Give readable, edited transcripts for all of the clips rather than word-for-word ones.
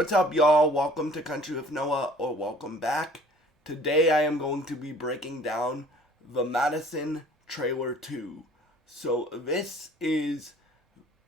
What's up, y'all? Welcome to Country with Noah, or welcome back. Today I am going to be breaking down the Madison trailer 2. So this is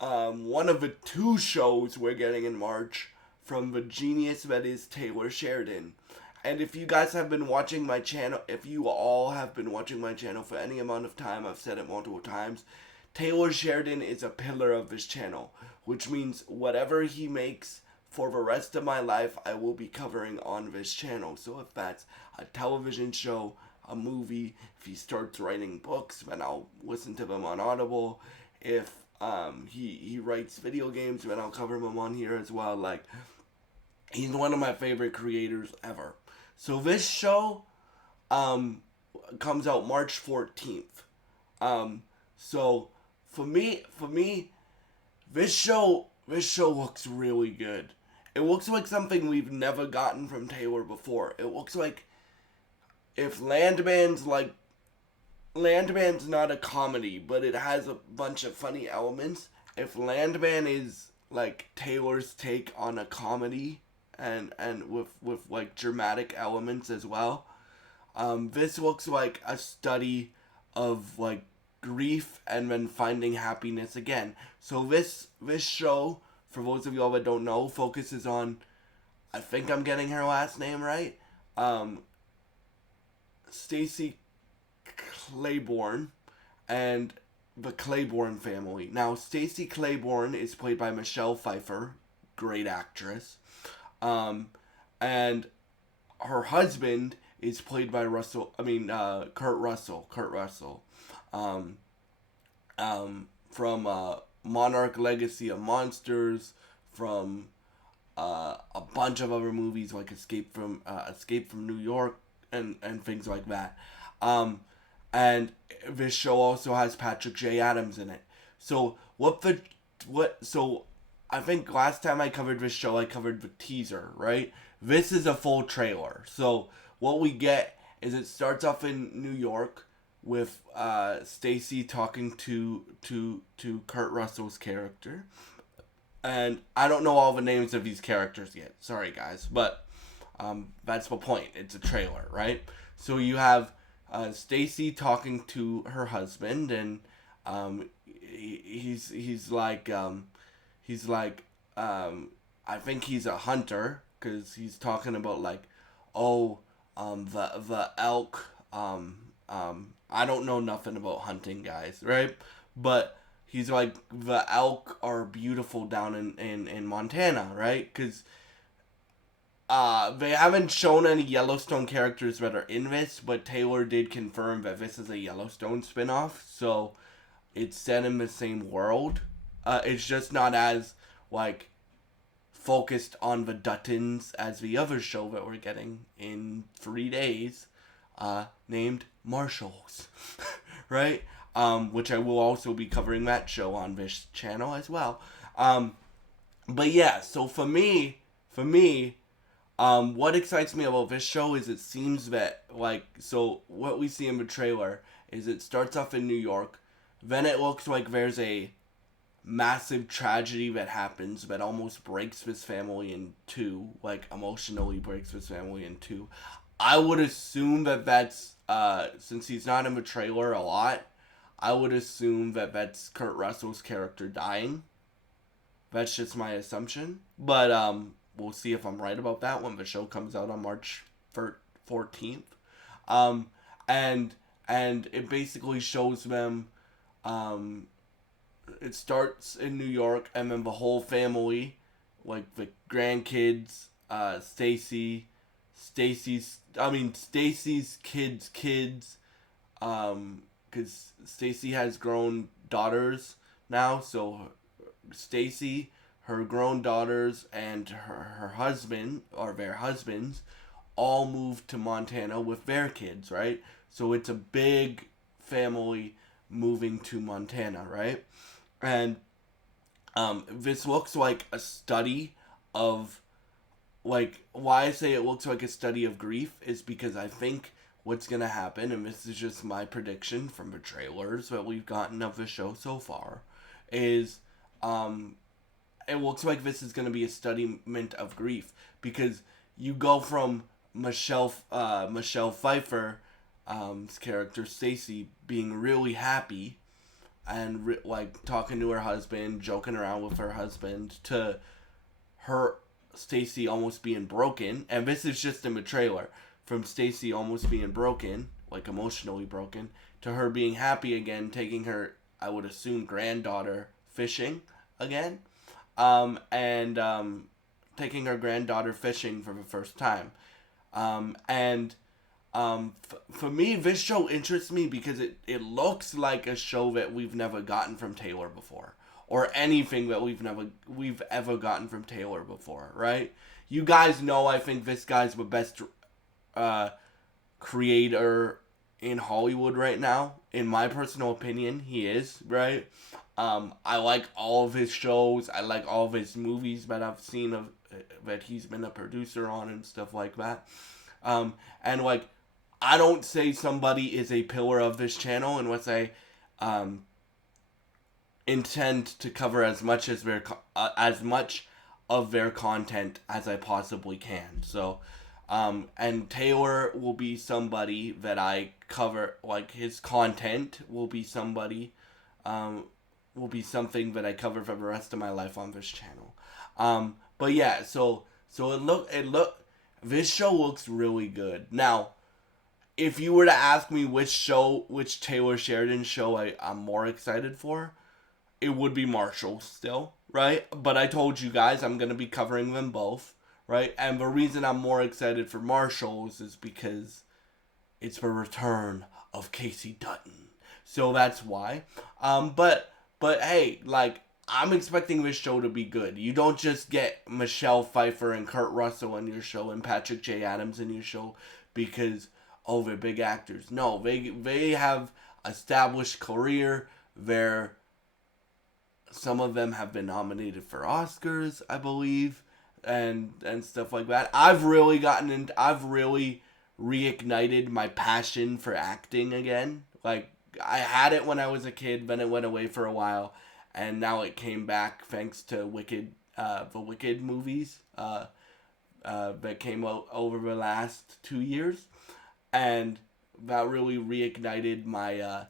one of the two shows we're getting in March from the genius that is Taylor Sheridan. And if you guys have been watching my channel, if you all have been watching my channel for any amount of time, I've said it multiple times, Taylor Sheridan is a pillar of this channel, which means whatever he makes for the rest of my life, I will be covering on this channel. So if that's a television show, a movie, if he starts writing books, then I'll listen to them on Audible. If he writes video games, then I'll cover them on here as well. Like, he's one of my favorite creators ever. So this show comes out March 14th. So for me, this show looks really good. It looks like something we've never gotten from Taylor before. It looks like if Landman's not a comedy, but it has a bunch of funny elements. If Landman is like Taylor's take on a comedy and with like dramatic elements as well, this looks like a study of like grief and then finding happiness again. So this show, for those of y'all that don't know, focuses on, I think I'm getting her last name right, Stacy Claiborne and the Claiborne family. Now, Stacy Claiborne is played by Michelle Pfeiffer, great actress, and her husband is played by Kurt Russell, from Monarch Legacy of Monsters, from a bunch of other movies like Escape from New York and things like that. And this show also has Patrick J. Adams in it. So so I think last time I covered this show, I covered the teaser, right? This is a full trailer. So what we get is it starts off in New York with Stacy talking to Kurt Russell's character. And I don't know all the names of these characters yet. Sorry, guys. But that's the point. It's a trailer, right? So you have Stacy talking to her husband, and he's like I think he's a hunter, because he's talking about like, the elk. I don't know nothing about hunting, guys, right? But he's like, the elk are beautiful down in Montana, right? Because they haven't shown any Yellowstone characters that are in this, but Taylor did confirm that this is a Yellowstone spinoff, so it's set in the same world. It's just not as, like, focused on the Duttons as the other show that we're getting in 3 days, named Marshalls, right? Which I will also be covering that show on this channel as well. But yeah, so for me, what excites me about this show is it seems that, like, so what we see in the trailer is it starts off in New York, then it looks like there's a massive tragedy that happens that almost breaks this family in two, like, emotionally breaks this family in two. I would assume that that's, since he's not in the trailer a lot, I would assume that that's Kurt Russell's character dying. That's just my assumption. But, we'll see if I'm right about that when the show comes out on March 14th. And it basically shows them, it starts in New York, and then the whole family, like the grandkids, Stacy's kids, because Stacy has grown daughters now, so Stacy, her grown daughters, and her husband, or their husbands, all moved to Montana with their kids, right? So it's a big family moving to Montana, right? And this looks like a study of, like, why I say it looks like a study of grief is because I think what's going to happen, and this is just my prediction from the trailers that we've gotten of the show so far, is it looks like this is going to be a studyment of grief, because you go from Michelle Pfeiffer, character Stacy, being really happy and like talking to her husband, joking around with her husband, to her Stacy almost being broken. And this is just in the trailer, from Stacy almost being broken, like emotionally broken, to her being happy again, taking her, I would assume, granddaughter fishing again, and taking her granddaughter fishing for the first time. For me, this show interests me because it looks like a show that we've never gotten from Taylor before, or anything that we've ever gotten from Taylor before, right? You guys know I think this guy's the best creator in Hollywood right now. In my personal opinion, he is, right? I like all of his shows. I like all of his movies that I've seen that he's been a producer on and stuff like that. And like, I don't say somebody is a pillar of this channel unless I intend to cover as much of their content as I possibly can. So, and Taylor will be somebody that I cover, like his content will be something that I cover for the rest of my life on this channel. But yeah, so this show looks really good. Now, if you were to ask me which Taylor Sheridan show I'm more excited for, it would be Marshall still, right? But I told you guys I'm going to be covering them both, right? And the reason I'm more excited for Marshall's is because it's the return of Casey Dutton. So that's why. But hey, like, I'm expecting this show to be good. You don't just get Michelle Pfeiffer and Kurt Russell in your show and Patrick J. Adams in your show because, oh, they're big actors. No, they have established career. Some of them have been nominated for Oscars, I believe, and stuff like that. I've really reignited my passion for acting again. Like, I had it when I was a kid, then it went away for a while, and now it came back thanks to the Wicked movies that came out over the last 2 years, and that really reignited my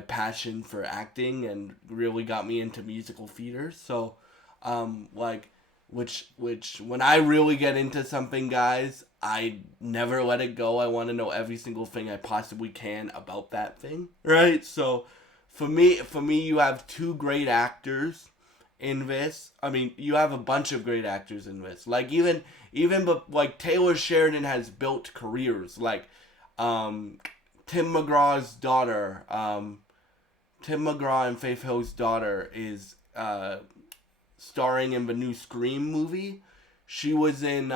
passion for acting and really got me into musical theater. So, which when I really get into something, guys, I never let it go. I want to know every single thing I possibly can about that thing, right? So, for me, you have two great actors in this. I mean, you have a bunch of great actors in this. Like, but like Taylor Sheridan has built careers. Like, Tim McGraw's daughter, Tim McGraw and Faith Hill's daughter is starring in the new Scream movie. She was in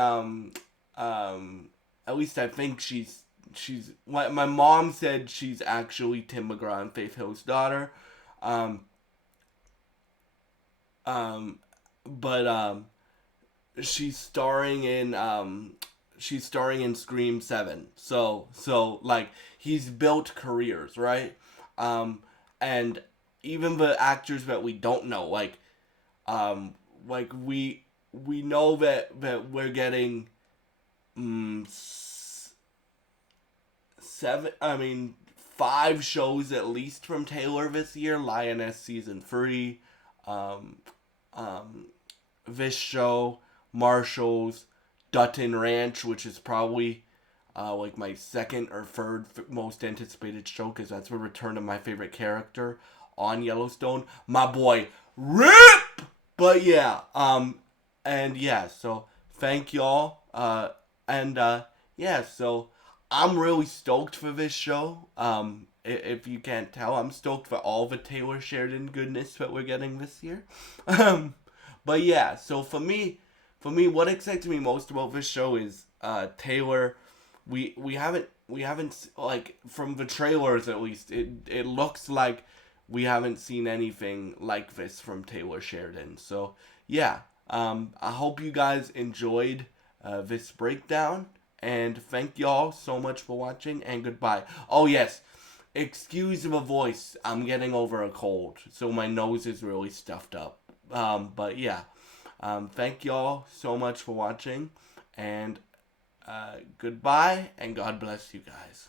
at least I think she's my mom said she's actually Tim McGraw and Faith Hill's daughter. But she's starring in Scream 7. So like, he's built careers, right? And even the actors that we don't know, like we know that we're getting 5 shows at least from Taylor this year. Lioness season 3, this show, Marshall's, Dutton Ranch, which is probably like my second or third most anticipated show, because that's the return of my favorite character on Yellowstone, my boy Rip. But yeah, and yeah, so thank y'all, yeah, so I'm really stoked for this show. If you can't tell, I'm stoked for all the Taylor Sheridan goodness that we're getting this year. But yeah, so for me, what excites me most about this show is Taylor. We haven't, like, from the trailers at least, it looks like we haven't seen anything like this from Taylor Sheridan. So yeah, I hope you guys enjoyed this breakdown, and thank y'all so much for watching, and goodbye. Oh yes, excuse the voice, I'm getting over a cold, so my nose is really stuffed up. But yeah, thank y'all so much for watching, and goodbye, and God bless you guys.